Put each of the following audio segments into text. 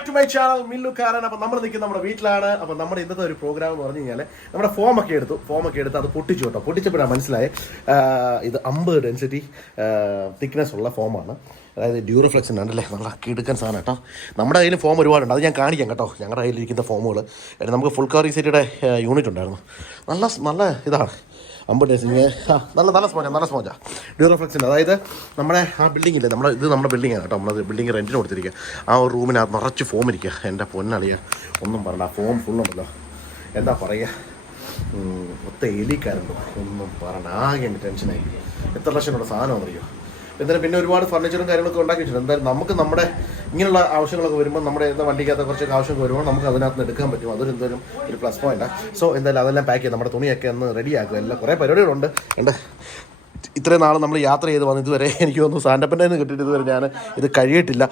Back to my channel മില്ലുകാരൻ. അപ്പം നമ്മൾ നിൽക്കുന്ന നമ്മുടെ വീട്ടിലാണ്. അപ്പം നമ്മുടെ ഇന്നത്തെ ഒരു പ്രോഗ്രാം എന്ന് പറഞ്ഞു കഴിഞ്ഞാൽ നമ്മുടെ ഫോമൊക്കെ എടുത്ത് അത് പൊട്ടിച്ചു കേട്ടോ. പൊട്ടിച്ചപ്പോഴാണ് മനസ്സിലായത് ഇത് 50 ഡെൻസിറ്റി തിക്നെസ് ഉള്ള ഫോമാണ്. അതായത് ഡ്യൂറഫ്ലെക്സിൻ ഉണ്ടല്ലേ, നല്ല കിടുക്കൻ സാധനം കേട്ടോ. നമ്മുടെ കയ്യിൽ ഫോം ഒരുപാടുണ്ട്, അത് ഞാൻ കാണിക്കാം കേട്ടോ. ഞങ്ങളുടെ കയ്യിലിരിക്കുന്ന ഫോമുകൾ നമുക്ക് ഫുൾ കവർ സിറ്റിയുടെ യൂണിറ്റ് ഉണ്ടായിരുന്നു. നല്ല ഇതാണ് 50 ഡേയ്സിങ്. നല്ല സ്പോഞ്ചാണ് ഡ്യൂറഫ്ലെക്സിൻ്റെ. അതായത് നമ്മുടെ ആ ബിൽഡിങ്ങില്ലേ, നമ്മുടെ ബിൽഡിങ്ങാണ് കേട്ടോ. നമ്മളത് ബിൽഡിങ് റെൻറ്റിന് കൊടുത്തിരിക്കുക. ആ ഒരു റൂമിനകത്ത് നിറച്ച് ഫോം ഇരിക്കുക. എൻ്റെ പൊന്നളിയ ഒന്നും പറയണ്ട, ആ ഫോം ഫുള്ളുണ്ടല്ലോ, എന്താ പറയുക, ഒത്ത എലിക്കാരുണ്ടോ ഒന്നും പറയണ്ട. ആകെ എൻ്റെ ടെൻഷനായി. എത്ര ലക്ഷമുള്ള സാധനം അറിയോ. എന്തായാലും പിന്നെ ഒരുപാട് ഫർണിച്ചറും കാര്യങ്ങളൊക്കെ ഉണ്ടാക്കി വെച്ചിട്ടുണ്ട്. എന്തായാലും നമുക്ക് നമ്മുടെ ഇങ്ങനെയുള്ള ആവശ്യങ്ങളൊക്കെ വരുമ്പോൾ, നമ്മുടെ വണ്ടിക്കകത്ത് കുറച്ചൊക്കെ ആവശ്യമൊക്കെ വരുമ്പോൾ നമുക്ക് അതിനകത്ത് നിന്ന് എടുക്കാൻ പറ്റും. അതൊരു എന്തായാലും ഒരു പ്ലസ് പോയിന്റാണ്. സോ എന്തായാലും അതെല്ലാം പാക്ക് ചെയ്ത് നമ്മുടെ തുണിയൊക്കെ ഒന്ന് റെഡിയാക്കുക. എല്ലാം കുറേ പരിപാടികളുണ്ട്. എൻ്റെ ഇത്രയും നാൾ നമ്മൾ യാത്ര ചെയ്ത് വന്ന് ഇതുവരെ എനിക്ക് തോന്നുന്നു സാൻഡപ്പൻ്റെ നിന്ന് കിട്ടിയിട്ട് ഇതുവരെ ഞാൻ ഇത് കഴിയിട്ടില്ല.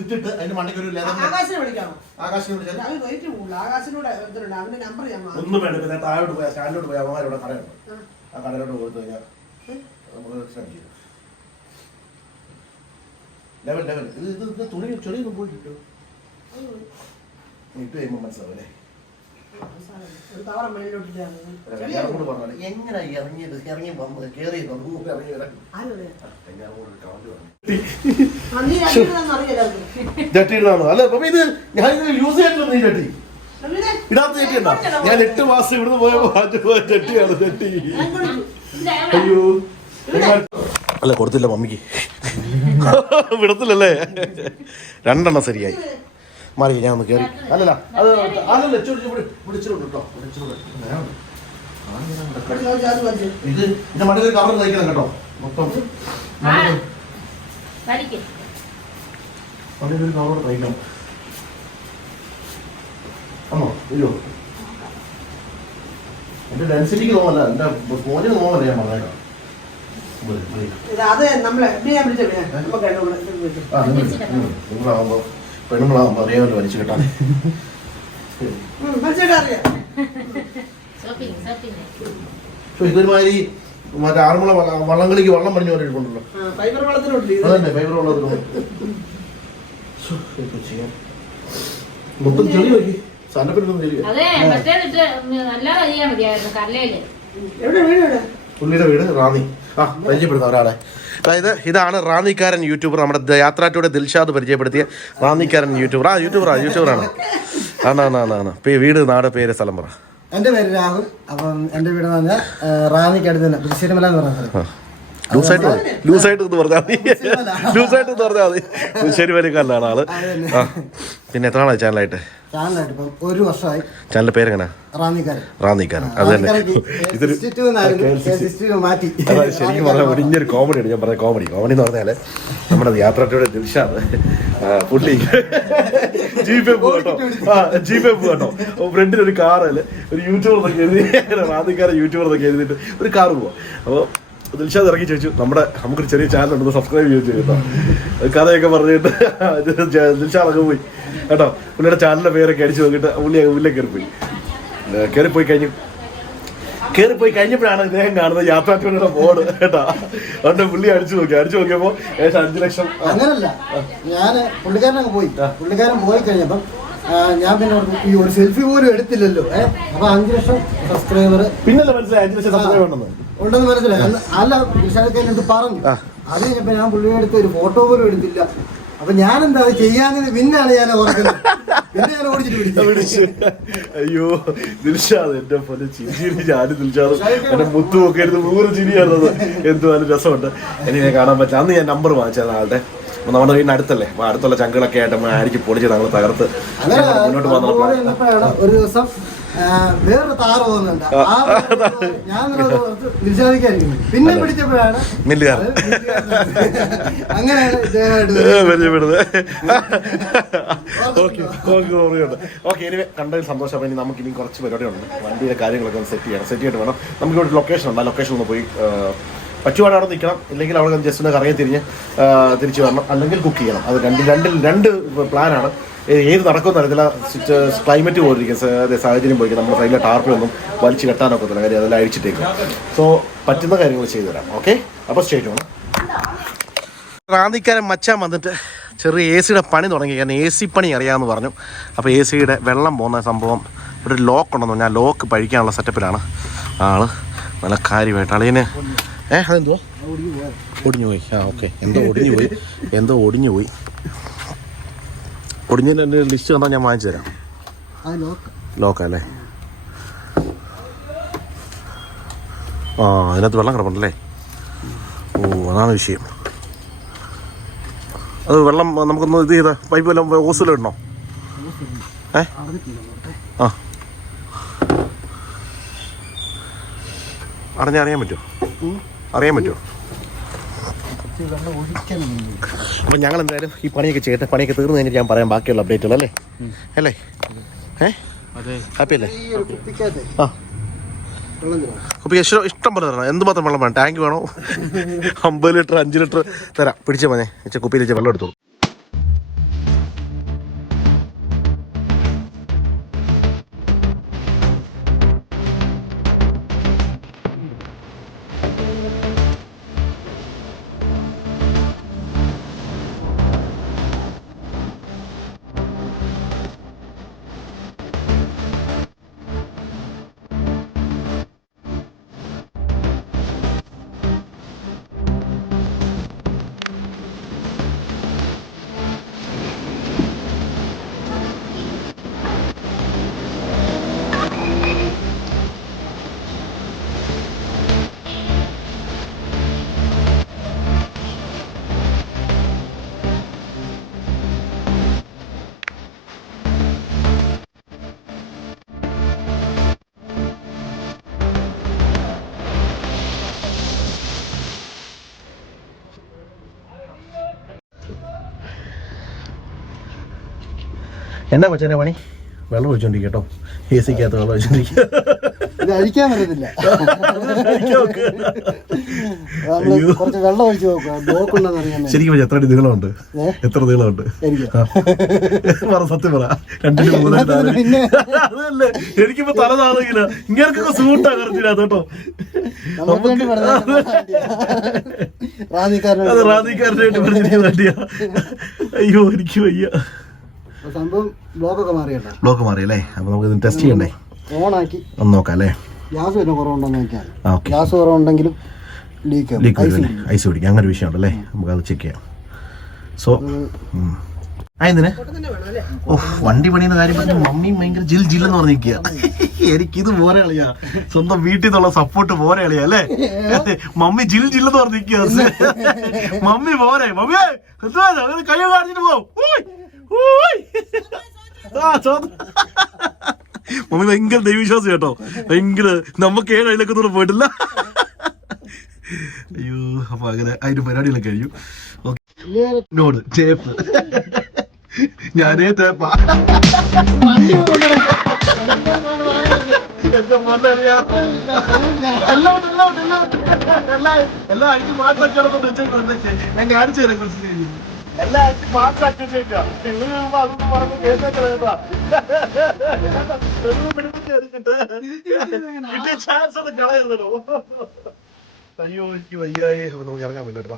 ഇട്ടിട്ട് അതിന്റെ മണ്ടയ്ക്ക് ഒരു ഒന്നും വേണ്ട. പിന്നെ താഴോട്ട് പോയാൽ സ്റ്റാൻഡിലോട്ട് പോയാൽ അവന്മാരുടെ കടയുണ്ട്. ആ കടയിലോട്ട് കൊടുത്തു കഴിഞ്ഞാൽ നമുക്ക് ശ്രമിക്കും. ലെവൽ ഇത് തുണി ചെറിയൊന്നും പോയി കിട്ടും. ഇട്ട് കഴിയുമ്പോൾ മനസ്സിലാവും അല്ലേ. എങ്ങനെ ഇറങ്ങി വന്നത് കേറി ചട്ടിയിടാണോ? അല്ല അപ്പൊ ഇത് ഞാൻ യൂസ് ചെയ്തിട്ടുണ്ട്. ഈ ചട്ടി ഇടാത്ത ചട്ടിയുണ്ടോ? ഞാൻ 8 മാസം ഇവിടുന്ന് പോയപ്പോ ചട്ടിയാണ് ചട്ടി. അയ്യോ അല്ല, കൊടുത്തില്ല മമ്മിക്ക്, വിടത്തില്ലല്ലേ. 2 എണ്ണം ശരിയായി. മാറി ഞാൻ ഒന്ന് കയറി. അല്ലല്ല അത് അതല്ല വിളിച്ചിട്ടുണ്ട് കേട്ടോ. ഇത് എന്റെ മണ്ടൊരു കവർ തയ്ക്കണം കേട്ടോ. മൊത്തം മണ്ടൊരു കവർ തയ്ക്കണം. ആണോ? അയ്യോ എന്റെ ഡെൻസിറ്റിക്ക് തോന്നല്ല, എന്റെ ഫോണിന് തോന്നല്ല. ഞാൻ പറഞ്ഞേക്കാം. നിങ്ങളാവുമ്പോ പെണ്ണുങ്ങളാകുമ്പോ അറിയാമല്ലോ വലിച്ചു കിട്ടാൻ. ഇതൊരുമാതിരി മറ്റേ ആറുമുള വള്ളംകളിക്ക് വള്ളം പണിഞ്ഞു പറഞ്ഞിട്ടുണ്ടല്ലോ. അതന്നെ ഫൈബർ വെള്ളത്തിലുണ്ട്. മൊത്തം ചെളി നോക്കി സാധനപ്പെടുന്ന ചെളി. പുള്ളിയുടെ വീട് റാന്നി. പരിചയപ്പെടുന്ന ഒരാളെ. അതായത് ഇതാണ് റാന്നിക്കാരൻ യൂട്യൂബർ. നമ്മുടെ യാത്രാറ്റൂടെ ദിൽഷാദ് പരിചയപ്പെടുത്തിയ റാന്നിക്കാരൻ യൂട്യൂബറാണ്. ആണ്. വീട്, നാട്, പേര്, സ്ഥലം പറ. എൻ്റെ പേര് രാഹുൽ. അപ്പം എൻ്റെ വീട് പറഞ്ഞാൽ റാന്നിക്കടുത്ത് തന്നെ പുതുശ്ശേരിമല എന്ന് പറഞ്ഞത്. ലൂസായിട്ട് പറഞ്ഞാൽ മതി. പുതുശ്ശേരി വരിക്കാരനാണ് ആള്. പിന്നെ എത്ര ആളായി ചാനലായിട്ട്? ഇപ്പം 1 വർഷമായി. ചാനലിന്റെ പേരെങ്ങനെ? റാന്നിക്കാരൻ. അത് തന്നെ. ശരിക്കും പറഞ്ഞാൽ ഒരിഞ്ഞൊരു കോമഡിയാണ്. ഞാൻ പറഞ്ഞ കോമഡി എന്ന് പറഞ്ഞാല് നമ്മുടെ യാത്രയുടെ ദിൽഷാദ് പുള്ളി ജീപ്പേ പോകട്ടോ. ഫ്രണ്ടിൽ ഒരു കാറില് ഒരു യൂട്യൂബർ എന്നൊക്കെ എഴുതി, റാന്നിക്കാരൻ യൂട്യൂബർ എന്നൊക്കെ എഴുതിയിട്ട് ഒരു കാറ് പോവാം. അപ്പോൾ ദിൽഷാദ് ഇറങ്ങി ചോദിച്ചു, നമുക്കൊരു ചെറിയ ചാനൽ ഉണ്ടെന്ന് സബ്സ്ക്രൈബ് ചെയ്തു കേട്ടോ. കഥയൊക്കെ പറഞ്ഞിട്ട് ദിൽഷാദൊക്കെ പോയി കേട്ടോ. പുള്ളിയുടെ ചാനലിന്റെ പേരൊക്കെ അടിച്ചു നോക്കിയിട്ട് പുള്ളിയെ കയറിപ്പോയി കഴിഞ്ഞപ്പോഴാണ് ഇദ്ദേഹം കാണുന്നത് യാത്രാറ്റൂടെ ബോർഡ് കേട്ടോ. അതുകൊണ്ട് പുള്ളി അടിച്ചു നോക്കിയപ്പോ 5 ലക്ഷം. അങ്ങനല്ല, ഞാൻ പുള്ളിക്കാരനങ്ങ് പോയി. പുള്ളിക്കാരൻ പോയി കഴിഞ്ഞപ്പം ഞാൻ പിന്നെ ഈ ഒരു സെൽഫി പോലും എടുത്തില്ലല്ലോ. അപ്പൊ 5 ലക്ഷം സബ്സ്ക്രൈബർ പിന്നല്ലേ മനസ്സിലായി 5 ലക്ഷം സബ്സ്ക്രൈബർ ഉണ്ടെന്ന് മനസ്സിലായി. അല്ല, വിശാലൊക്കെ എന്നിട്ട് പറഞ്ഞു. അത് കഴിഞ്ഞപ്പോ ഞാൻ പുള്ളിയെ എടുത്ത് ഒരു ഫോട്ടോ പോലും എടുത്തില്ല. അപ്പൊ ഞാൻ എന്താ ചെയ്യാഞ്ഞത് പിന്നാണ് ഞാൻ ഓർക്കുന്നത്. പിന്നെ ഞാൻ ഓടിച്ചിട്ട്. അയ്യോ ദിൽഷാദ് എന്റെ പോലെ ചിരി ദിൽഷാദ് എന്റെ മുത്തുമൊക്കെ എടുത്ത് 100 ചിരിയാണത്. എന്തുവാനും രസമുണ്ട്. എനിക്ക് കാണാൻ പറ്റില്ല. അന്ന് ഞാൻ നമ്പർ വാങ്ങിച്ചത് ആളുടെ. നമ്മുടെ വീടിന് അടുത്തല്ലേ, അപ്പൊ അടുത്തുള്ള ചങ്കുകളൊക്കെ ആയിട്ട് അടിച്ച് പൊളിച്ച് ഞങ്ങൾ തകർത്ത് മുന്നോട്ട് പോകുന്ന ഒരു ദിവസം വേറൊരു താറ് പോകുന്നുണ്ട്. ഞാൻ നിഷേധിക്കായിരിക്കുന്നു. പിന്നെ പിടിച്ചപ്പോഴാണ് അങ്ങനെയാണ് കണ്ടതിൽ സന്തോഷം. അപ്പൊ ഇനി നമുക്ക് ഇനി കുറച്ച് പരിപാടിയുണ്ട്. വണ്ടിയുടെ കാര്യങ്ങളൊക്കെ ഒന്ന് സെറ്റ് ചെയ്തിട്ട് വേണം. നമുക്കിവിടെ ലൊക്കേഷൻ ഉണ്ട്. ആ ലൊക്കേഷൻ ഒന്ന് പോയി പറ്റുവാണ് അവിടെ നിൽക്കണം. ഇല്ലെങ്കിൽ അവിടെ ജസ്റ്റ് ഒന്ന് കറങ്ങി തിരിച്ച് വരണം. അല്ലെങ്കിൽ കുക്ക് ചെയ്യണം. അത് രണ്ട് പ്ലാനാണ്. ഏത് നടക്കുമെന്ന് അറിയത്തില്ല. ക്ലൈമറ്റ് പോയിരിക്കും, സാഹചര്യം പോയിരിക്കും. നമ്മുടെ സൈഡിലെ ടാർപ്പിലൊന്നും വലിച്ചു കെട്ടാനൊക്കത്തില്ല, കാര്യം അതെല്ലാം അഴിച്ചിട്ടേക്കും. സോ പറ്റുന്ന കാര്യങ്ങൾ ചെയ്തു തരാം. ഓക്കെ, അപ്പോൾ സ്റ്റേറ്റ് വേണം. റാന്നിക്കാരൻ മച്ചാൻ വന്നിട്ട് ചെറിയ എ സിയുടെ പണി തുടങ്ങി. കാരണം എ സി പണി അറിയാമെന്ന് പറഞ്ഞു. അപ്പോൾ എ സിയുടെ വെള്ളം പോകുന്ന സംഭവം ഇവിടെ ഒരു ലോക്ക് ഉണ്ടെന്ന് പറഞ്ഞാൽ ആ ലോക്ക് പഴിക്കാനുള്ള സെറ്റപ്പിലാണ് ആള്. നല്ല കാര്യമായിട്ട് അളിയന് അതെന്തോ ഒടിഞ്ഞു പോയി. ഓക്കെ, എന്തോ ഒടിഞ്ഞു പോയി. ഒടിഞ്ഞതിൻ്റെ ലിസ്റ്റ് തന്നാൽ ഞാൻ വാങ്ങിച്ചു തരാം. ലോക്കല്ലേ? അതിനകത്ത് വെള്ളം കിടപ്പുണ്ടല്ലേ? അതാണ് വിഷയം. അത് വെള്ളം നമുക്കൊന്ന് ഇത് ചെയ്താൽ പൈപ്പ് വല്ലതും ഓസിലും ഇടണോ? അറിയാൻ പറ്റുമോ? അപ്പം ഞങ്ങൾ എന്തായാലും ഈ പണിയൊക്കെ ചെയ്യട്ടെ. പണിയൊക്കെ തീർന്നു കഴിഞ്ഞിട്ട് ഞാൻ പറയാം ബാക്കിയുള്ള അപ്ഡേറ്റുകൾ. അല്ലേ ഹാപ്പി അല്ലേ? കുപ്പി ഇഷ്ടം പോലെ തരണം. എന്തുമാത്രം വെള്ളം വേണം? ടാങ്ക് വേണോ? 50 ലിറ്റർ 5 ലിറ്റർ തരാം. പിടിച്ച മനെ കുപ്പിയിൽ വെച്ച് വെള്ളം എടുത്തോളൂ. എന്നാ പച്ചനെ പണി? വെള്ളം ഒഴിച്ചോണ്ടിരിക്കും കേട്ടോ. എ സിക്കകത്ത് വെള്ളം ഒഴിച്ചോണ്ടിരിക്കുക. അഴിക്കാൻ പറ്റത്തില്ല. കുറച്ച് വെള്ളം ഒഴിച്ച് നോക്കുക. ശരിക്കും എത്ര നീളമുണ്ട്? സത്യം പറ. 2 3 അതല്ലേ എനിക്കിപ്പോ തല താങ്ങില്ല. ഇങ്ങനൊക്കെ സൂട്ടാ കറച്ചില്ല കേട്ടോ. റാന്നിക്കാരനായിട്ട് പറഞ്ഞിരിക്കുന്ന വണ്ടിയാ. അയ്യോ എനിക്ക് വയ്യ. ബ്ലോക്ക് മാറിയല്ലേ? അപ്പൊ നമുക്ക് ഇത് ടെസ്റ്റ് ചെയ്യണ്ടേ? ഓണാക്കി ഒന്ന് നോക്കാം അല്ലേ? ഗ്യാസ് വല്ല കുറവുണ്ടോന്ന് നോക്കാം. ഗ്യാസ് കുറവുണ്ടെങ്കിലും ലീക്ക് ഐസ് പിടിക്കും. അങ്ങനെ ഒരു വിഷയം ഉണ്ടല്ലേ? നമുക്ക് അത് ചെക്ക് ചെയ്യാം. സോ എന്തിന് വണ്ടി പണിയുന്ന കാര്യം പറഞ്ഞ മമ്മിയും ഭയങ്കര ജിൽ ജില്ലെന്ന് പറഞ്ഞിരിക്കുക. എനിക്കിത് പോരെ കളിയാ. സ്വന്തം വീട്ടിൽ നിന്നുള്ള സപ്പോർട്ട് പോരെ കളിയാ അല്ലേ? മമ്മി ജിൽ ജില്ലെന്ന് പറഞ്ഞിരിക്കുക. മമ്മി പോരെ. മമ്മിയെ കൈ കാണിച്ചിട്ട് പോകും. മമ്മി ഭയങ്കര ദൈവവിശ്വാസം കേട്ടോ. ഭയങ്കര നമുക്ക് 7 അയലൊക്കെ പോയിട്ടില്ല. അയ്യോ, അപ്പൊ അങ്ങനെ അതിന്റെ പരിപാടികളൊക്കെ കഴിയും. നോട് ചേപ്പ് ഞാനേ തേപ്പാ. എല്ലാം അടിച്ച് മാറ്റാക്കി ഞാൻ കാണിച്ചു തരാം. കുറച്ച് എല്ലാം അടിച്ച് മാറ്റാക്കി അതൊന്നും പറഞ്ഞ് കേസേക്കാ കിട്ടിയ ചാൻസ് ഒന്ന് കളയുന്നല്ലോ. അയ്യോ എനിക്ക് വയ്യായി. നമുക്ക് ഇറങ്ങാൻ പറ്റില്ല.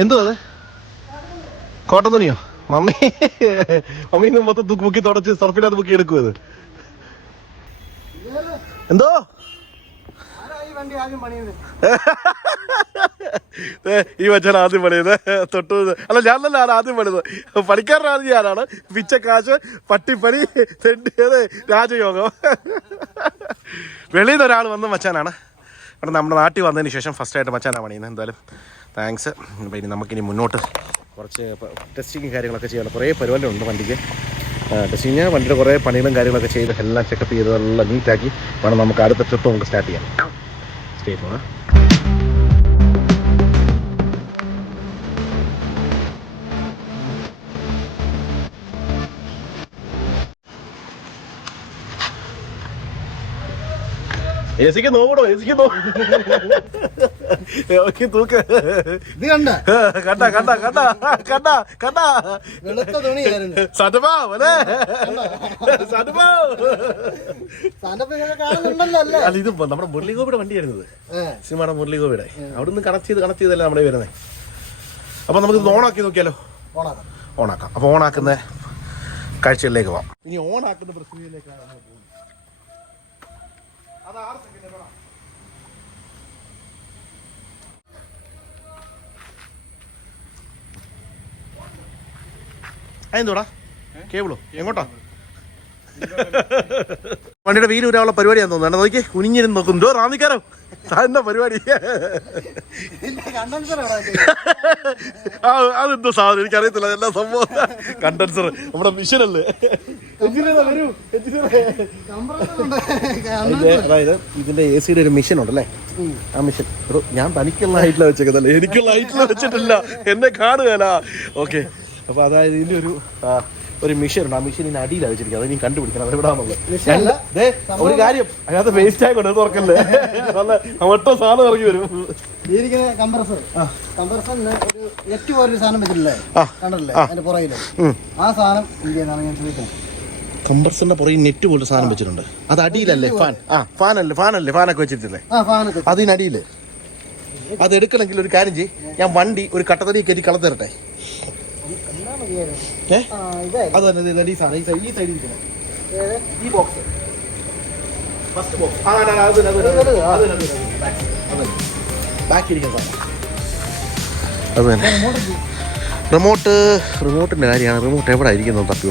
എന്തോ അത് കോട്ടൻ തുണിയോ? മമ്മി മൊത്തം മുക്കി തുടച്ച് സർഫിനകത്ത് മുക്കി എടുക്കും. അത് എന്തോ ഈ വച്ചാൽ ആദ്യം പണിയത് തൊട്ടു അല്ല ഞാൻ തന്നെ ആദ്യം പണിത്. പണിക്കാരനാണ് ഞാനാണ്. പിച്ചക്കാശ് പട്ടിപ്പണി തെണ്ടിയത് രാജയോഗം. വെളിയിൽ നിന്ന് ഒരാൾ വന്ന് മച്ചാനാണ്. അവിടെ നമ്മുടെ നാട്ടിൽ വന്നതിന് ശേഷം ഫസ്റ്റായിട്ട് മച്ചാനാണ് പണിയുന്നത്. എന്തായാലും താങ്ക്സ്. അപ്പോൾ ഇനി നമുക്കിനി മുന്നോട്ട് കുറച്ച് ടെസ്റ്റിങ്ങും കാര്യങ്ങളൊക്കെ ചെയ്യണം. കുറേ പരിപാടി ഉണ്ട് വണ്ടിക്ക്. ടെസ്റ്റിങ് വണ്ടിയുടെ കുറേ പണികളും കാര്യങ്ങളൊക്കെ ചെയ്ത് എല്ലാം ചെക്കപ്പ് ചെയ്ത് എല്ലാം നീറ്റാക്കി വേണം നമുക്ക് അടുത്ത ട്രിപ്പ് നമുക്ക് സ്റ്റാർട്ട് ചെയ്യാം. Stay phone. എസിക്ക് നോക്കണോ എസിക്ക് തൂക്ക് ഇത് കണ്ട കണ്ട കണ്ട കണ്ട കണ്ട കണ്ട വെളുത്ത തുണിയായിരുന്നു. സനുഭാവ് കാണുന്നുണ്ടല്ലോ അല്ലേ? അല്ല ഇത് നമ്മുടെ മുരളിഗോപിയുടെ വണ്ടിയായിരുന്നത്, സിനിമയുടെ മുരളിഗോപിയുടെ. അവിടുന്ന് കണക്ട് ചെയ്തല്ലേ നമ്മുടെ വരുന്നത്. അപ്പൊ നമുക്ക് ഇത് ഓണാക്കി നോക്കിയാലോ? ഓണാക്കാം. അപ്പൊ ഓണാക്കുന്ന കാഴ്ചകളിലേക്ക് പോവാം. ഇനി ഓണാക്കുന്ന പ്രക്രിയയിലേക്കാണ് നമ്മൾ പോകുന്നത്. അത് 6 സെക്കൻഡ് വേണം. അതെന്തോടാ കേബിളോ എങ്ങോട്ടാ? വണ്ടിയുടെ വീല് ഊരാനുള്ള പരിപാടിയാന്ന് തോന്നുന്നു. നോക്കി കുനിഞ്ഞിരുന്ന് നോക്കും. എന്തോ റാന്നിക്കാരോ എന്താ പരിപാടി? അതെന്തോ സാധനം എനിക്കറിയത്തില്ല. എല്ലാ സംഭവം കണ്ടൻസർ നമ്മുടെ മിഷനല്ലേ. അതായത് ഇതിന്റെ എ സിയുടെ ഒരു മിഷൻ ഉണ്ടല്ലേ, ആ മിഷൻ ഞാൻ തനിക്കുള്ള ഹൈറ്റിലാണ് വെച്ചേക്കുന്നല്ലേ, എനിക്കുള്ള ഹൈറ്റിലാണ് വെച്ചിട്ടില്ല, എന്നെ കാണുകയല്ല. ഓക്കെ, അപ്പൊ അതായത് ഇതിന്റെ ഒരു മിഷൻ ഉണ്ട്. ആ മിഷൻ ഇതിന് അടിയിലാണ് വെച്ചിരിക്കുന്നത്. അത് ഇനി കണ്ടുപിടിക്കണം അത് എവിടാന്നുള്ളത്. ഒരു കാര്യം അതിനകത്ത് വേസ്റ്റ് ആയിക്കോട്ടെ, തുറക്കല്ലേ, നല്ല ഒറ്റ സാധനം ഇറങ്ങി വരും. കംപ്രസറിന് ഒരു നെറ്റ് പോലൊരു സാധനം വെച്ചിട്ടില്ലേ, കണ്ടല്ലേ അതിന്റെ പുറകില്, ആ സാധനം ഞാൻ ചോദിക്കണം. കംപ്രസറിന്റെ പുറകിൽ നെറ്റ് പോലൊരു സാധനം വെച്ചിട്ടുണ്ട്. അത് അടിയിലല്ലേ ഫാൻ? ഫാനല്ലേ ഫാനൊക്കെ വെച്ചിട്ടില്ലേ, അതിനടിയില്. അത് എടുക്കണമെങ്കിൽ ഒരു കാര്യം ചെയ്യ്, ഞാൻ വണ്ടി ഒരു കട്ടത്തടി കയറ്റി കളത്തിരട്ടെ. അത് തന്നെ ഈ സൈഡിൽ ഈ ബോക്സ് ഫസ്റ്റ് ബോക്സ് ബാക്കി ഇരിക്കുന്ന സാധനം അത് തന്നെ. റിമോട്ടിന്റെ കാര്യമാണ്. റിമോട്ട് എവിടെ ഇരിക്കുന്നത് തപ്പി